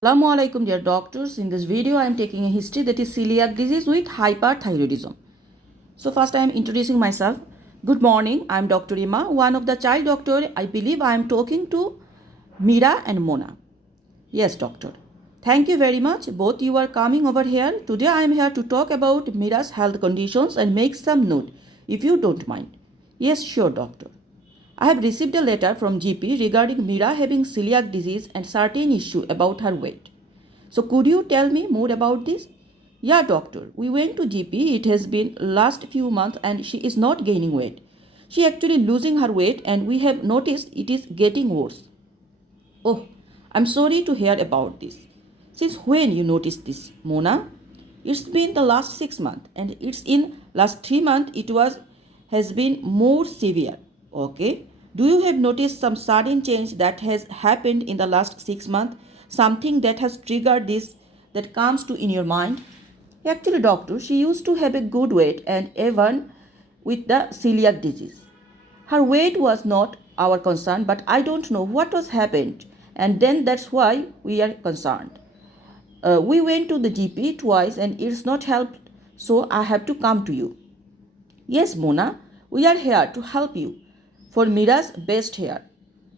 Assalamu alaikum dear doctors. In this video I am taking a history that is celiac disease with hyperthyroidism. So first I am introducing myself. Good morning. I am Dr. Ima, one of the child doctor. I believe I am talking to Mira and Mona. Yes, doctor. Thank you very much. Both you are coming over here. Today I am here to talk about Mira's health conditions and make some note if you don't mind. Yes, sure, doctor. I have received a letter from GP regarding Mira having celiac disease and certain issue about her weight. So could you tell me more about this? Yeah, doctor. We went to GP. It has been last few months and she is not gaining weight. She actually losing her weight and we have noticed it is getting worse. Oh, I'm sorry to hear about this. Since when you noticed this, Mona? It's been the last 6 months and it's in last 3 months it was has been more severe. Okay. Do you have noticed some sudden change that has happened in the last 6 months? Something that has triggered this that comes to in your mind? Actually, doctor, she used to have a good weight and even with the celiac disease. Her weight was not our concern, but I don't know what was happened, and then that's why we are concerned. We went to the GP twice and it's not helped, so I have to come to you. Yes, Mona, we are here to help you for Mira's best hair.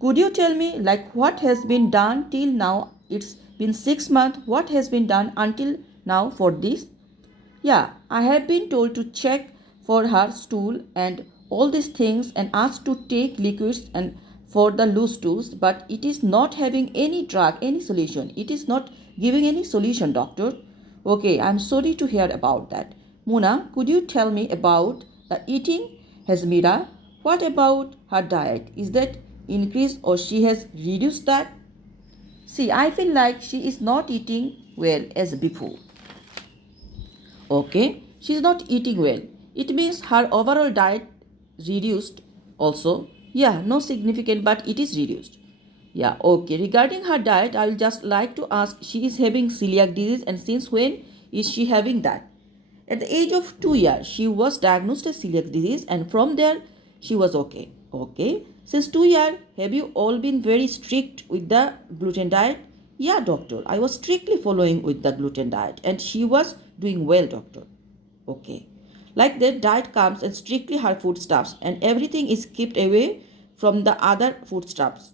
Could you tell me like what has been done till now? It's been 6 months. What has been done until now for this? Yeah, I have been told to check for her stool and all these things and asked to take liquids and for the loose stools, but it is not having any drug, any solution. It is not giving any solution, doctor. Okay, I'm sorry to hear about that. Muna, could you tell me about the eating? Has Mira? What about her diet? Is that increased or she has reduced that? See, I feel like she is not eating well as before. Okay, she is not eating well. It means her overall diet reduced also. Yeah, no significant, but it is reduced. Yeah, okay. Regarding her diet, I will just like to ask, she is having celiac disease and since when is she having that? At the age of 2 years, she was diagnosed as celiac disease and from there she was okay. Okay. Since 2 years, have you all been very strict with the gluten diet? Yeah, doctor. I was strictly following with the gluten diet and she was doing well, doctor. Okay. Like that, diet comes and strictly her foodstuffs and everything is kept away from the other foodstuffs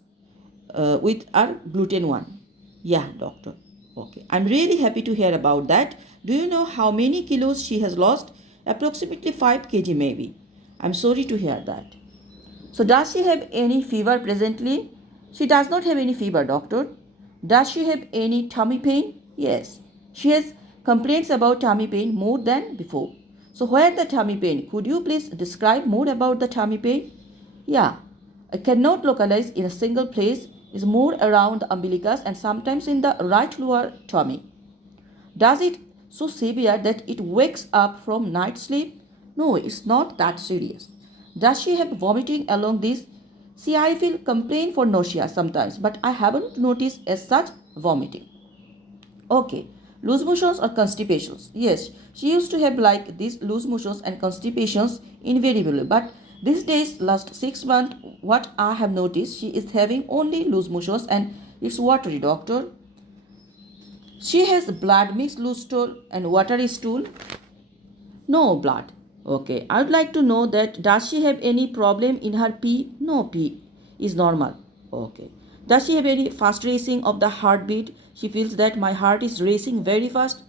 with our gluten one. Yeah, doctor. Okay. I'm really happy to hear about that. Do you know how many kilos she has lost? Approximately 5 kg maybe. I'm sorry to hear that. So does she have any fever presently? She does not have any fever, doctor. Does she have any tummy pain? Yes. She has complaints about tummy pain more than before. So where the tummy pain? Could you please describe more about the tummy pain? Yeah. I cannot localize in a single place. Is more around the umbilicus and sometimes in the right lower tummy. Does it so severe that it wakes up from night sleep? No, it's not that serious. Does she have vomiting along this? See, I feel complain for nausea sometimes, but I haven't noticed as such vomiting. Okay, loose motions or constipations? Yes, she used to have like these loose motions and constipations invariably, but these days, last 6 months, what I have noticed, she is having only loose motions and it's watery, doctor. She has blood mixed loose stool and watery stool. No blood. Okay. I would like to know that does she have any problem in her pee? No, pee is normal. Okay. Does she have any fast racing of the heartbeat? She feels that my heart is racing very fast.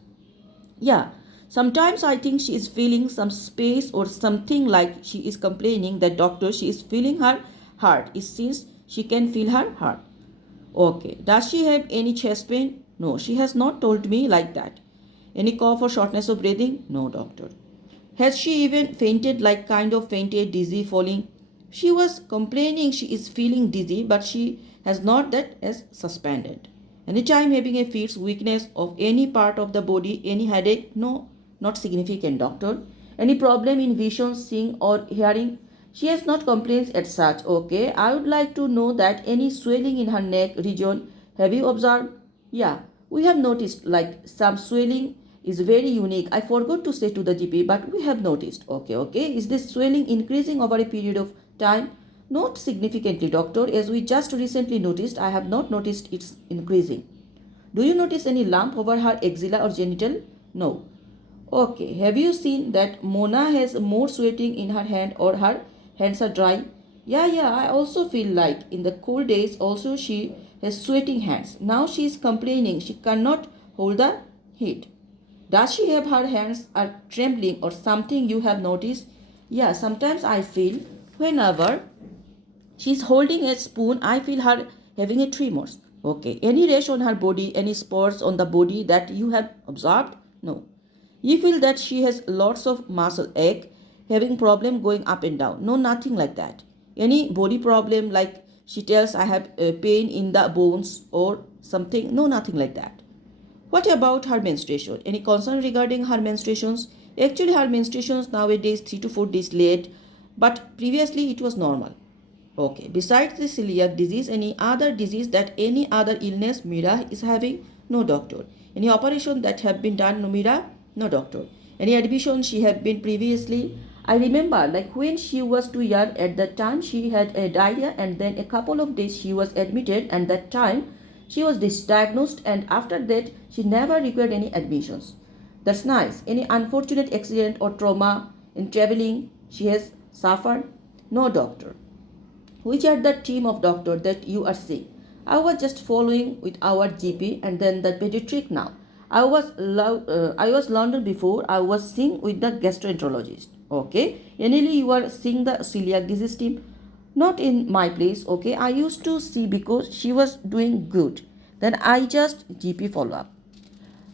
Yeah. Sometimes I think she is feeling some space or something like she is complaining that doctor she is feeling her heart is since she can feel her heart. Okay. Does she have any chest pain? No, she has not told me like that. Any cough or shortness of breathing? No, doctor. Has she even fainted, like kind of fainted, dizzy, falling? She was complaining she is feeling dizzy, but she has not that as suspended. Anytime having a fierce weakness of any part of the body, any headache? No, not significant, doctor. Any problem in vision, seeing or hearing? She has not complaints as such. Okay, I would like to know that any swelling in her neck region. Have you observed? Yeah, we have noticed like some swelling is very unique. I forgot to say to the GP, but we have noticed. Okay. Is this swelling increasing over a period of time? Not significantly, doctor. As we just recently noticed, I have not noticed it's increasing. Do you notice any lump over her axilla or genital? No. Okay, have you seen that Mona has more sweating in her hand or her hands are dry? Yeah, I also feel like in the cold days also she has sweating hands. Now she is complaining she cannot hold the heat. Does she have her hands are trembling or something you have noticed? Yeah, sometimes I feel whenever she's holding a spoon, I feel her having a tremors. Okay, any rash on her body, any spots on the body that you have observed? No. You feel that she has lots of muscle ache, having problem going up and down. No, nothing like that. Any body problem like she tells I have pain in the bones or something? No, nothing like that. What about her menstruation? Any concern regarding her menstruations? Actually, her menstruations nowadays 3 to 4 days late, but previously it was normal. Okay, besides the celiac disease, any other disease that any other illness Mira is having? No doctor. Any operation that have been done, no Mira? No doctor. Any admission she have been previously? I remember like when she was 2 years at that time she had a diarrhea and then a couple of days she was admitted and that time she was misdiagnosed and after that she never required any admissions. That's nice. Any unfortunate accident or trauma in traveling she has suffered? No doctor. Which are the team of doctor that you are seeing? I was just following with our GP and then the pediatric now. I was London before. I was seeing with the gastroenterologist. Okay, anyway, you are seeing the celiac disease team, not in my place. Okay, I used to see because she was doing good. Then I just GP follow up.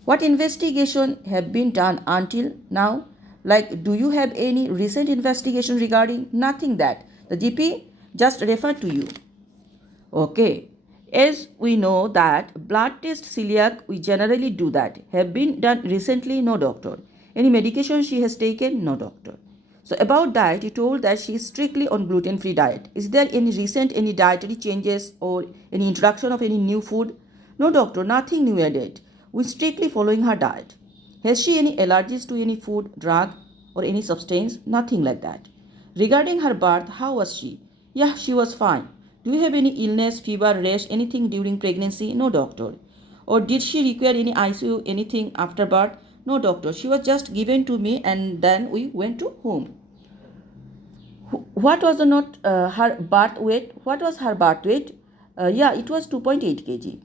What investigation have been done until now? Like, do you have any recent investigation regarding? Nothing that. The GP just refer to you. Okay. As we know that blood test celiac, we generally do that. Have been done recently? No doctor. Any medication she has taken? No doctor. So about diet, you told that she is strictly on gluten-free diet. Is there any recent any dietary changes or any introduction of any new food? No doctor, nothing new added. We strictly following her diet. Has she any allergies to any food, drug or any substance? Nothing like that. Regarding her birth, how was she? Yeah, she was fine. Do you have any illness, fever, rash, anything during pregnancy? No doctor. Or did she require any ICU, anything after birth? No doctor. She was just given to me and then we went to home. What was not her birth weight? What was her birth weight? Yeah, it was 2.8 kg.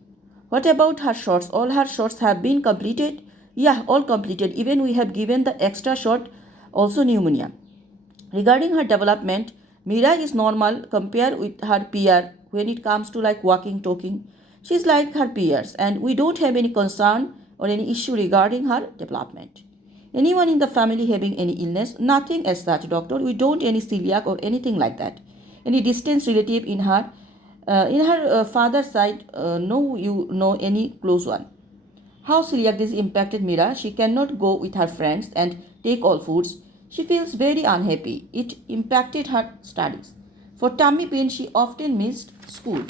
What about her shots? All her shots have been completed? Yeah, all completed. Even we have given the extra shot, also pneumonia. Regarding her development, Mira is normal compared with her peer when it comes to like walking, talking. She's like her peers and we don't have any concern or any issue regarding her development. Anyone in the family having any illness? Nothing as such, doctor. We don't any celiac or anything like that. Any distant relative in her father's side? No, you know any close one. How celiac disease impacted Mira? She cannot go with her friends and take all foods. She feels very unhappy. It impacted her studies. For tummy pain, she often missed school.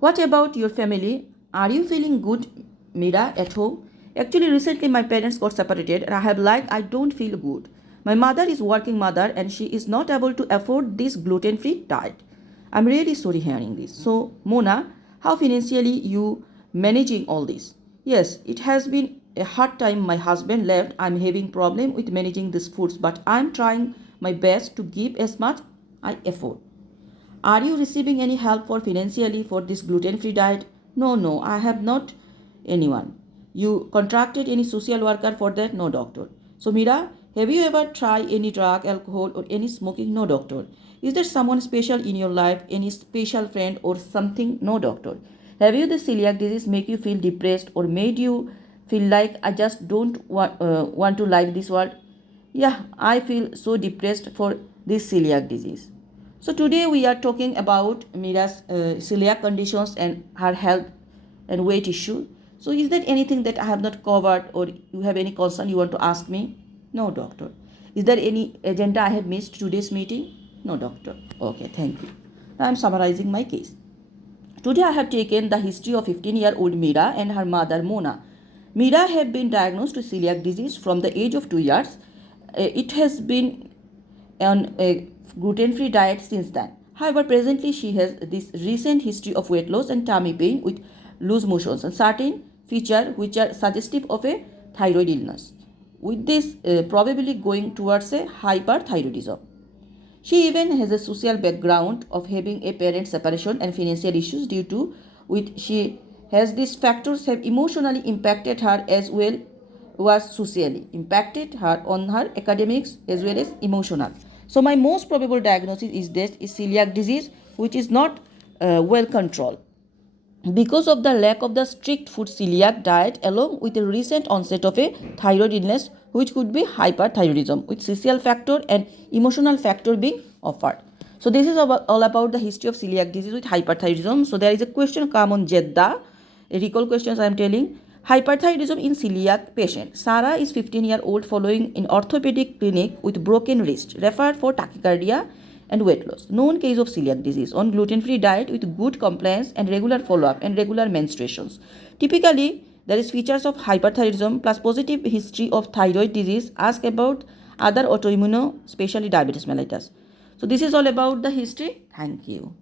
What about your family? Are you feeling good, Mira, at home? Actually, recently my parents got separated and I don't feel good. My mother is working mother and she is not able to afford this gluten-free diet. I'm really sorry hearing this. So, Mona, how financially you managing all this? Yes, it has been a hard time. My husband left. I'm having problem with managing these foods, but I'm trying my best to give as much I afford. Are you receiving any help for financially for this gluten-free diet? No, I have not anyone. You contracted any social worker for that? No doctor. So Mira, have you ever tried any drug, alcohol or any smoking? No doctor. Is there someone special in your life, any special friend or something? No doctor. Have you the celiac disease make you feel depressed or made you feel like I just don't want to live this world? Yeah, I feel so depressed for this celiac disease. So today we are talking about Mira's celiac conditions and her health and weight issue. So is there anything that I have not covered or you have any concern you want to ask me? No, doctor. Is there any agenda I have missed today's meeting? No, doctor. Okay, thank you. Now I am summarizing my case. Today I have taken the history of 15-year-old Mira and her mother Mona. Mira have been diagnosed with celiac disease from the age of 2 years. It has been on a gluten-free diet since then. However, presently she has this recent history of weight loss and tummy pain with loose motions, and certain features which are suggestive of a thyroid illness. With this, probably going towards a hyperthyroidism. She even has a social background of having a parent separation and financial issues due to which she has these factors have emotionally impacted her as well was socially impacted her on her academics as well as emotional. So my most probable diagnosis is this is celiac disease, which is not well controlled because of the lack of the strict food celiac diet along with the recent onset of a thyroid illness which could be hyperthyroidism with social factor and emotional factor being offered. So this is all about the history of celiac disease with hyperthyroidism. So there is a question come on Jeddah. A recall questions I am telling. Hyperthyroidism in celiac patient. Sarah is 15-year-old following in orthopedic clinic with broken wrist. Referred for tachycardia and weight loss. Known case of celiac disease on gluten-free diet with good compliance and regular follow-up and regular menstruations. Typically, there is features of hyperthyroidism plus positive history of thyroid disease. Ask about other autoimmune, especially diabetes mellitus. So this is all about the history. Thank you.